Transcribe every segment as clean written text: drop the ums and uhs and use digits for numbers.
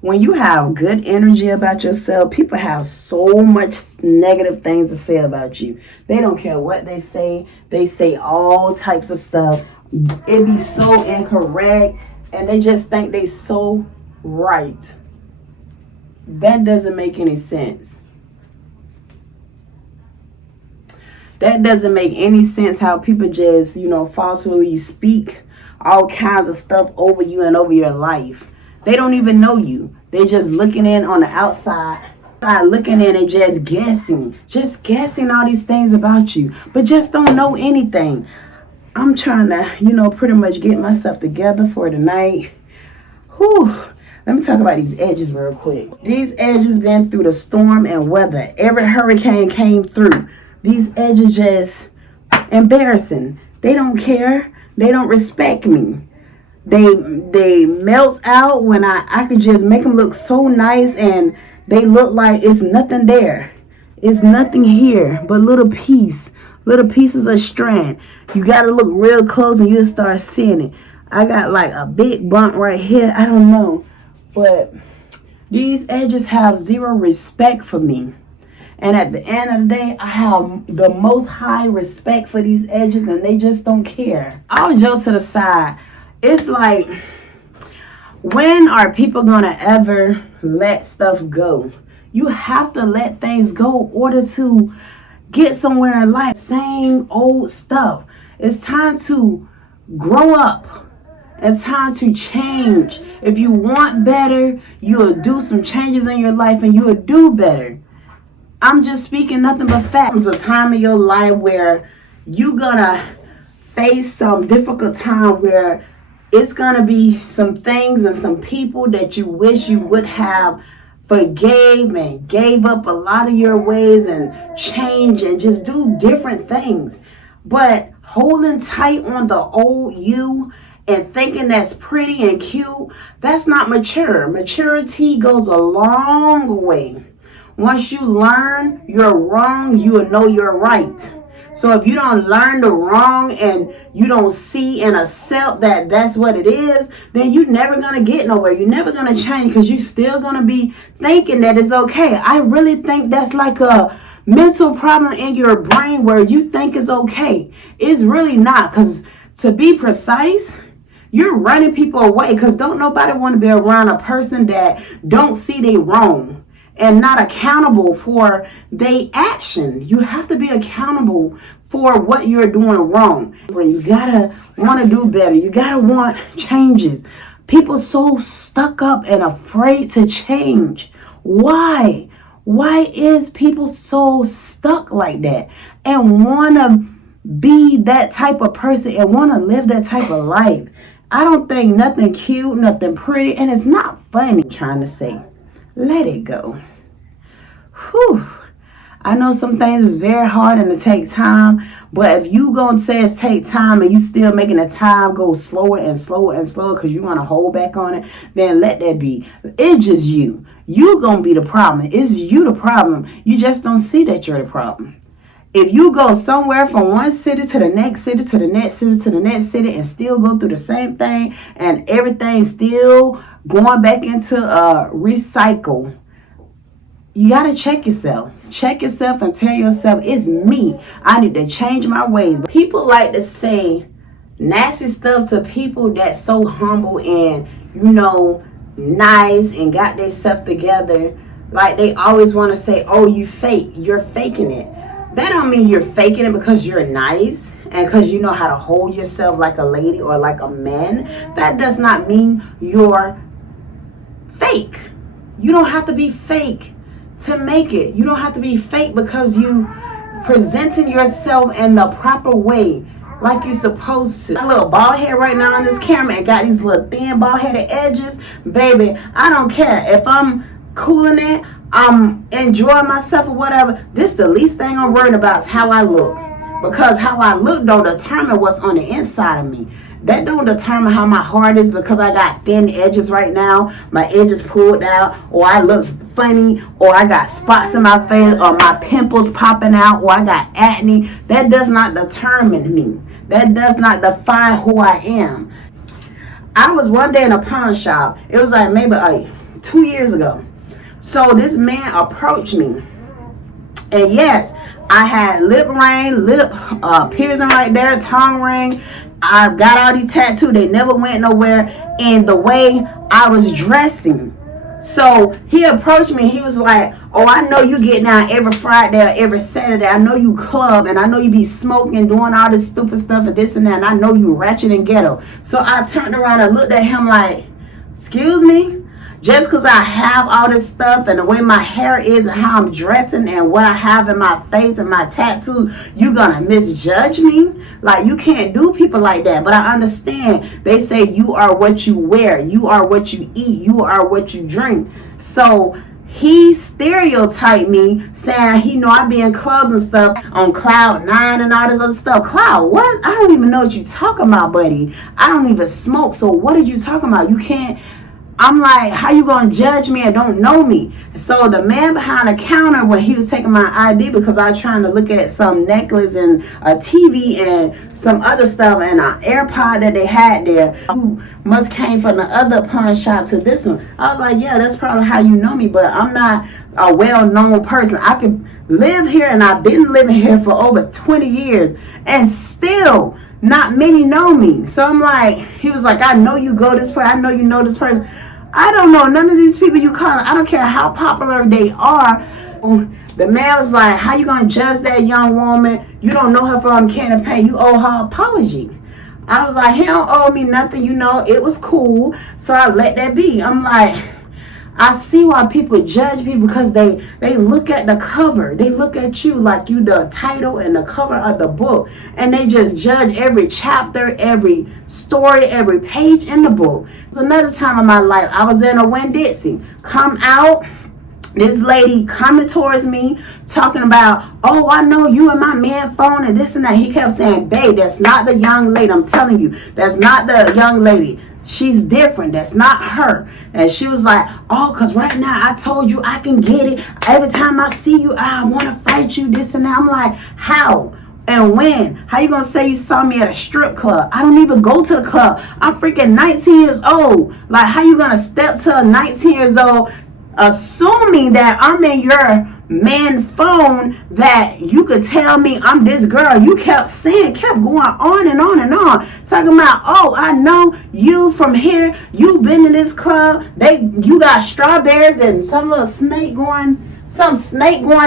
When you have good energy about yourself, people have so much negative things to say about you. They don't care what they say. They say all types of stuff. It be so incorrect, and they just think they so right. That doesn't make any sense. That doesn't make any sense how people just, falsely speak all kinds of stuff over you and over your life. They don't even know you. They just looking in on the outside, looking in and just guessing all these things about you, but just don't know anything. I'm trying to, pretty much get myself together for tonight. Whew. Let me talk about these edges real quick. These edges been through the storm and weather. Every hurricane came through. These edges just embarrassing. They don't care. They don't respect me. They melt out when I could just make them look so nice, and they look like it's nothing there. It's nothing here but little pieces of strand. You got to look real close and you'll start seeing it. I got like a big bump right here. I don't know. But these edges have zero respect for me. And at the end of the day, I have the most high respect for these edges, and they just don't care. All jokes to the side. It's like, when are people going to ever let stuff go? You have to let things go in order to get somewhere in life. Same old stuff. It's time to grow up. It's time to change. If you want better, you'll do some changes in your life and you'll do better. I'm just speaking nothing but facts. There's a time in your life where you're gonna face some difficult time where it's gonna be some things and some people that you wish you would have forgave and gave up a lot of your ways and change and just do different things. But holding tight on the old you and thinking that's pretty and cute, that's not mature. Maturity goes a long way. Once you learn you're wrong, you will know you're right. So if you don't learn the wrong and you don't see and accept that that's what it is, then you're never going to get nowhere. You're never going to change because you're still going to be thinking that it's okay. I really think that's like a mental problem in your brain where you think it's okay. It's really not, because to be precise, you're running people away because don't nobody want to be around a person that don't see they wrong and not accountable for their action. You have to be accountable for what you're doing wrong. You gotta want to do better. You gotta want changes. People so stuck up and afraid to change. Why? Why is people so stuck like that and want to be that type of person and want to live that type of life? I don't think nothing cute, nothing pretty, and it's not funny. Trying to say, let it go. Whew. I know some things is very hard and it take time, but if you gonna say it's take time and you still making the time go slower and slower and slower because you want to hold back on it, then let that be. It's just you. You gonna be the problem. It's you the problem. You just don't see that you're the problem. If you go somewhere from one city to the next city to the next city to the next city and still go through the same thing and everything still going back into recycle, you got to check yourself. Check yourself and tell yourself, it's me. I need to change my ways. People like to say nasty stuff to people that's so humble and, nice and got their stuff together. Like they always want to say, oh, you fake. You're faking it. That don't mean you're faking it because you're nice and because you know how to hold yourself like a lady or like a man. That does not mean you're fake. You don't have to be fake to make it. You don't have to be fake because you presenting yourself in the proper way like you're supposed to. Got a little bald head right now on this camera and got these little thin bald headed edges. Baby, I don't care. If I'm cooling it, I'm enjoying myself or whatever, this the least thing I'm worried about is how I look. Because how I look don't determine what's on the inside of me. That don't determine how my heart is because I got thin edges right now. My edges pulled out, or I look funny, or I got spots in my face, or my pimples popping out, or I got acne. That does not determine me. That does not define who I am. I was one day in a pawn shop. It was like maybe 2 years ago. So this man approached me, and yes, I had lip ring, lip piercing right there, tongue ring. I got all these tattoos. They never went nowhere. And the way I was dressing. So he approached me. He was like, oh, I know you get down every Friday or every Saturday. I know you club, and I know you be smoking, doing all this stupid stuff and this and that. And I know you ratchet and ghetto. So I turned around and looked at him like, excuse me? Just because I have all this stuff and the way my hair is and how I'm dressing and what I have in my face and my tattoo, you gonna misjudge me? Like, you can't do people like that. But I understand. They say you are what you wear. You are what you eat. You are what you drink. So he stereotyped me, saying he know I be in clubs and stuff on Cloud 9 and all this other stuff. Cloud, what? I don't even know what you talking about, buddy. I don't even smoke. So what are you talking about? You can't. I'm like, how you gonna judge me and don't know me? So the man behind the counter, when he was taking my ID, because I was trying to look at some necklace and a TV and some other stuff and an AirPod that they had there, who must came from the other pawn shop to this one. I was like, yeah, that's probably how you know me, but I'm not a well-known person. I could live here, and I've been living here for over 20 years, and still not many know me. So I'm like, he was like, I know you go this place. I know you know this person. I don't know none of these people you call. I don't care how popular they are. The man was like, how you gonna judge that young woman? You don't know her from campaign. You owe her apology. I was like, he don't owe me nothing. You know, it was cool. So I let that be. I'm like, I see why people judge people, because they look at the cover. They look at you like you the title and the cover of the book. And they just judge every chapter, every story, every page in the book. It was another time in my life. I was in a Winn-Dixie. Come out. This lady coming towards me, talking about, oh, I know you and my man phone and this and that. He kept saying, babe, that's not the young lady. I'm telling you, that's not the young lady. She's different. That's not her. And she was like, oh, because right now I told you I can get it. Every time I see you, I want to fight you, this and that. I'm like, how? And when? How you going to say you saw me at a strip club? I don't even go to the club. I'm freaking 19 years old. Like, how you going to step to a 19 years old assuming that I'm in your man phone, that you could tell me I'm this girl? You kept going on and on and on, talking about, oh, I know you from here, you've been in this club, you got strawberries and some little snake going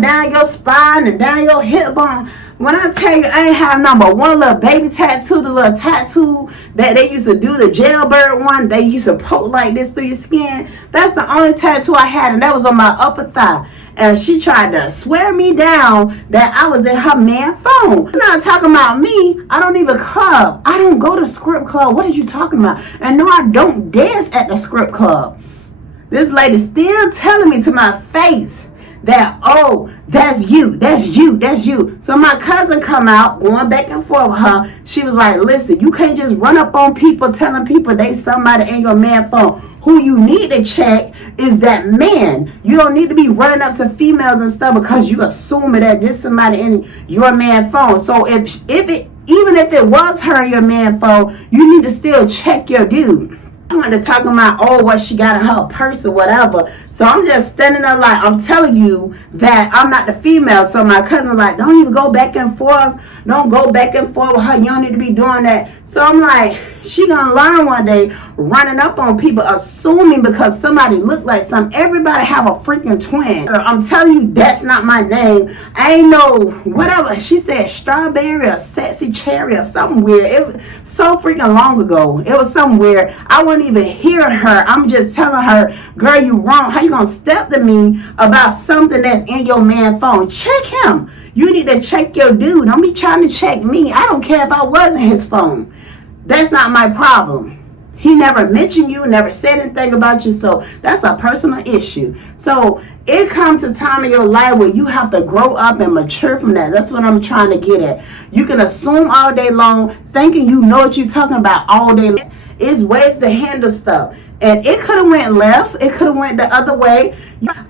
down your spine and down your hip bone. When I tell you, I ain't have number one little baby tattoo, the little tattoo that they used to do, the jailbird one, they used to poke like this through your skin. That's the only tattoo I had, and that was on my upper thigh. And she tried to swear me down that I was in her man phone. You're not talking about me. I don't even club. I don't go to strip club. What are you talking about? And no, I don't dance at the strip club. This lady still telling me to my face that, oh, that's you. So my cousin come out, going back and forth with her. She was like, listen, you can't just run up on people telling people they somebody in your man phone. Who you need to check is that man. You don't need to be running up to females and stuff because you assuming that this somebody in your man phone. So even if it was her in your man phone, you need to still check your dude. I wanted to talk about, oh, what she got in her purse or whatever. So I'm just standing there like, I'm telling you that I'm not the female. So my cousin was like, don't even go back and forth. Don't go back and forth with her. You don't need to be doing that. So I'm like, she gonna learn one day running up on people, assuming because somebody look like something. Everybody have a freaking twin. I'm telling you, that's not my name. I ain't no whatever. She said strawberry or sexy cherry or something weird. It was so freaking long ago. It was something weird. I wasn't even hearing her. I'm just telling her, girl, you wrong. How you gonna step to me about something that's in your man phone? Check him. You need to check your dude. Don't be trying to check me. I don't care if I was in his phone. That's not my problem. He never mentioned you, never said anything about you, so that's a personal issue. So it comes a time in your life where you have to grow up and mature from that. That's what I'm trying to get at. You can assume all day long, thinking you know what you're talking about all day long. It's ways to handle stuff. And it could have went left. It could have went the other way.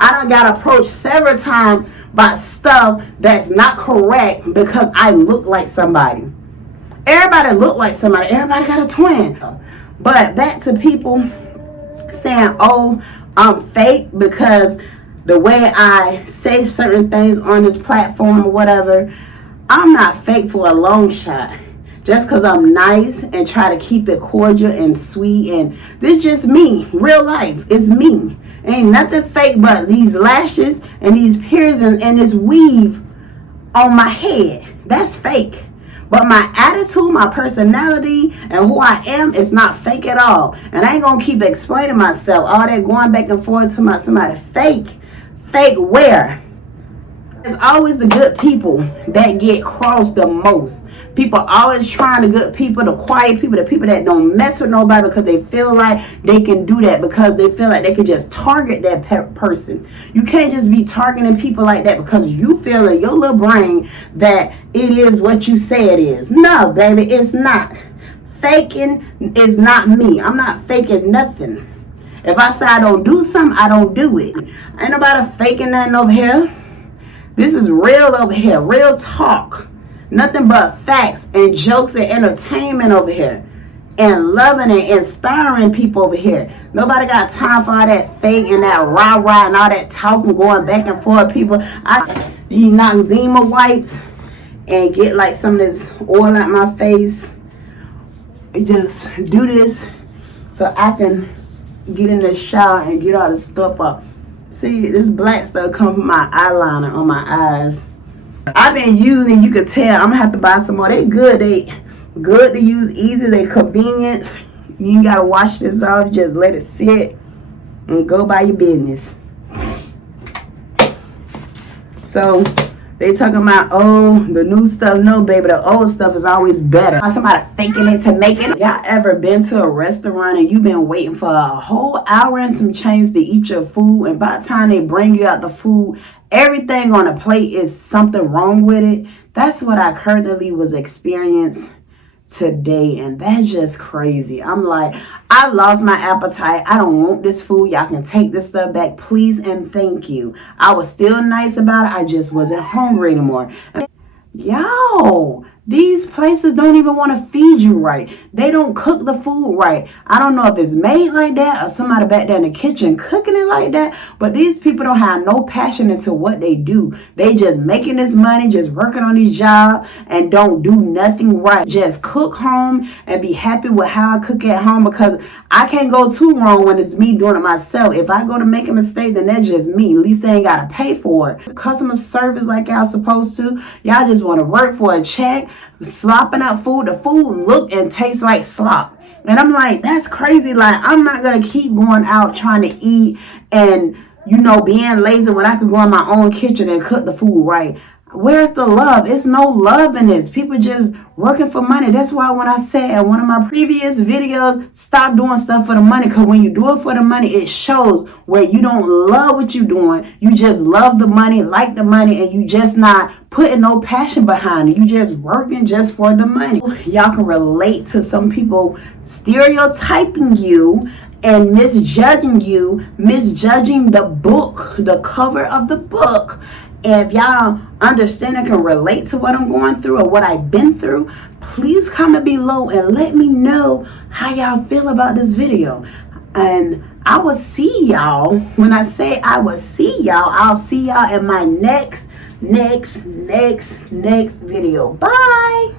I done got approached several times by stuff that's not correct because I look like somebody. Everybody look like somebody. Everybody got a twin. But back to people saying, oh, I'm fake because the way I say certain things on this platform or whatever. I'm not fake for a long shot. Just because I'm nice and try to keep it cordial and sweet, and this just me, real life, it's me. Ain't nothing fake but these lashes and these piercings and this weave on my head. That's fake. But my attitude, my personality, and who I am is not fake at all. And I ain't gonna keep explaining myself, all that going back and forth to somebody fake. Fake where? It's always the good people that get crossed the most. People always trying the good people, the quiet people, the people that don't mess with nobody because they feel like they can do that, because they feel like they can just target that person. You can't just be targeting people like that because you feel in your little brain that it is what you say it is. No, baby, it's not. Faking is not me. I'm not faking nothing. If I say I don't do something, I don't do it. Ain't nobody faking nothing over here. This is real over here, real talk. Nothing but facts and jokes and entertainment over here. And loving and inspiring people over here. Nobody got time for all that fake and that rah-rah and all that talking going back and forth. People, I use Noxzema wipes and get like some of this oil out my face. And just do this so I can get in the shower and get all the stuff up. See, this black stuff comes from my eyeliner on my eyes. I've been using it. You could tell. I'm going to have to buy some more. They good. They good to use, easy. They convenient. You ain't got to wash this off. Just let it sit and go by your business. So, they talking about, oh, the new stuff. No, baby, the old stuff is always better. Somebody faking it to make it. Y'all ever been to a restaurant and you've been waiting for a whole hour and some change to eat your food, and by the time they bring you out the food, everything on the plate is something wrong with it? That's what I currently was experiencing today, and that's just crazy. I'm like, I lost my appetite. I don't want this food. Y'all can take this stuff back, please and thank you. I was still nice about it. I just wasn't hungry anymore. Yo, these places don't even want to feed you right. They don't cook the food right. I don't know if it's made like that or somebody back there in the kitchen cooking it like that, but these people don't have no passion into what they do. They just making this money, just working on these jobs, and don't do nothing right. Just cook home and be happy with how I cook at home, because I can't go too wrong when it's me doing it myself. If I go to make a mistake, then that's just me. At least I ain't got to pay for it. Customer service like y'all supposed to. Y'all just want to work for a check, slopping up food. The food look and taste like slop. And I'm like, that's crazy. Like, I'm not going to keep going out trying to eat and, being lazy when I could go in my own kitchen and cook the food right. Where's the love? It's no love in this. People just working for money. That's why when I said in one of my previous videos, stop doing stuff for the money. Because when you do it for the money, it shows where you don't love what you're doing. You just love the money, like the money, and you just not putting no passion behind it. You just working just for the money. Y'all can relate to some people stereotyping you and misjudging you, misjudging the book, the cover of the book. If y'all understand and can relate to what I'm going through or what I've been through, please comment below and let me know how y'all feel about this video. And I will see y'all. When I say I will see y'all, I'll see y'all in my next video. Bye.